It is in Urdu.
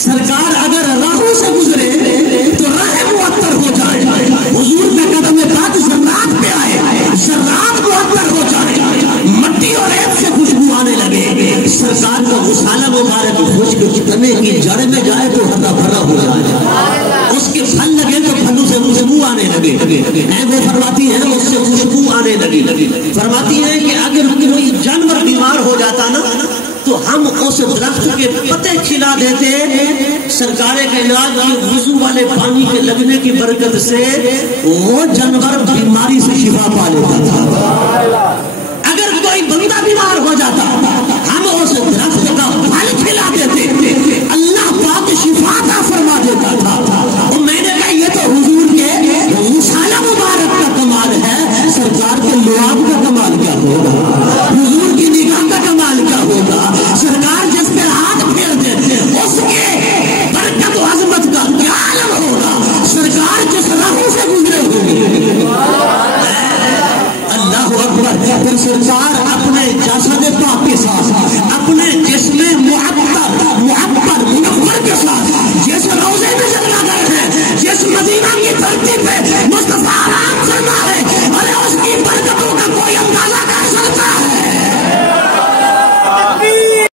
سرکار اگر راہوں سے گزرے تو راہ معطر ہو جائے، حضور کا قدم پاک ذرات پہ آئے، ذرات معطر ہو جائے، مٹی اور ریت سے خوشبو آنے لگے، سرکار کا غسالہ مبارک خشک تنے کی جڑ میں جائے تو ہرا بھرا ہو جائے، اس کے پھل لگے تو پھلوں سے خوشبو آنے لگے، وہ فرماتی ہے اس سے خوشبو آنے لگی، فرماتی ہے کہ اگر کوئی جانور بیمار ہو جاتا نا تو ہم اس درخت کے پتے کھلا دیتے، سرکار کائنات کی وضو والے پانی کے لگنے کی برکت سے وہ جانور بیماری سے شفا پا لیتا تھا۔ اگر کوئی بندہ بیمار ہو جاتا ہم اس درخت کا پھل کھلا دیتے، اللہ پاک شفا عطا فرما دیتا تھا۔ اور میں نے کہا یہ تو حضور کے غسالہ مبارک کا کمال ہے، سرکار کے لعاب کا کمال کیا ہوگا، حضور کی نگاہ کا کمال کیا ہوگا، سرکار جس پہ ہاتھ پھیر دیتے اس کے برکت و عظمت کا کیا عالم ہوگا، سرکار جس راہوں سے گزرے ہوئے، اللہ اکبر۔ پھر سرکار اپنے جسد پاک کے ساتھ، اپنے جسم